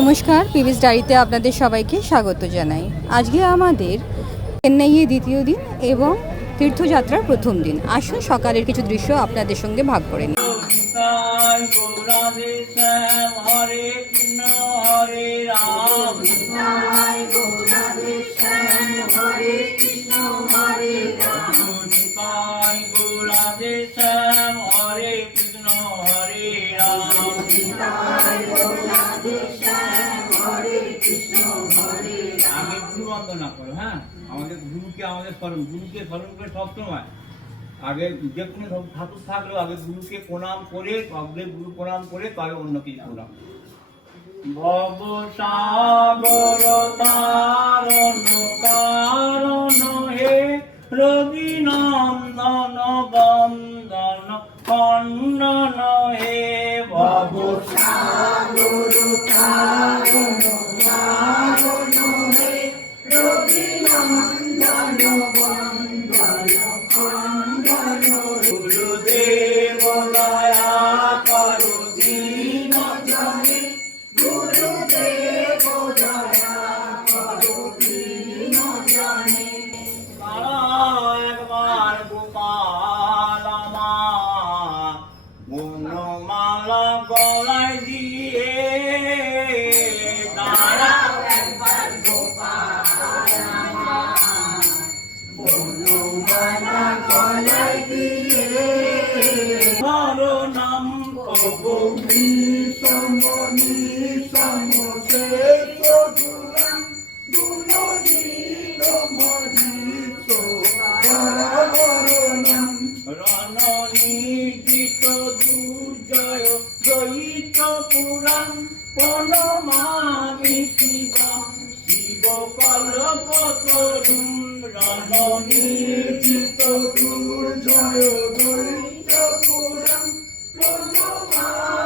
নমস্কার, পিভিস ডায়েরিতে আপনাদের সবাইকে স্বাগত জানাই। আজকে আমাদের চেন্নাইয়ে দ্বিতীয় দিন এবং তীর্থযাত্রার প্রথম দিন। আসুন সকালের কিছু দৃশ্য আপনাদের সঙ্গে ভাগ করে নিই। আগে গুরু বন্দনা করো। হ্যাঁ, আমাদের গুরুকে স্মরণ করে সবসময় আগে যে কোনো ঠাকুর থাকলেও আগে গুরুকে প্রণাম করে, গুরু প্রণাম করে তবে অন্য কিছু প্রণাম। ভবসাগর তারণ কারণ হে রবিনন্দন বন্দন খণ্ডন হে ভবসাগর তারণ কারণ হে রবিনন্দন বন্দন খণ্ডন গুরুদেব দয়া করো দীন জনে গুরুদেব দয়া করো দীন জনে। একবার গোপাল আমার বনমালা গলায় দিয়ে দাঁড়াও, একবার গোপাল আমার বনমালা গলায় দিয়ে হর নাম কবি সমনি সমসে চতুরাম গুণনীল মহিষ বরবরণম রণনীতিত দুর্জয় জয়িত পুরাণ প্রণমামি শিবম শিব কল্পতরুম রণনীতিত দুর্জয় জয়িত পুরাণ প্রণমামি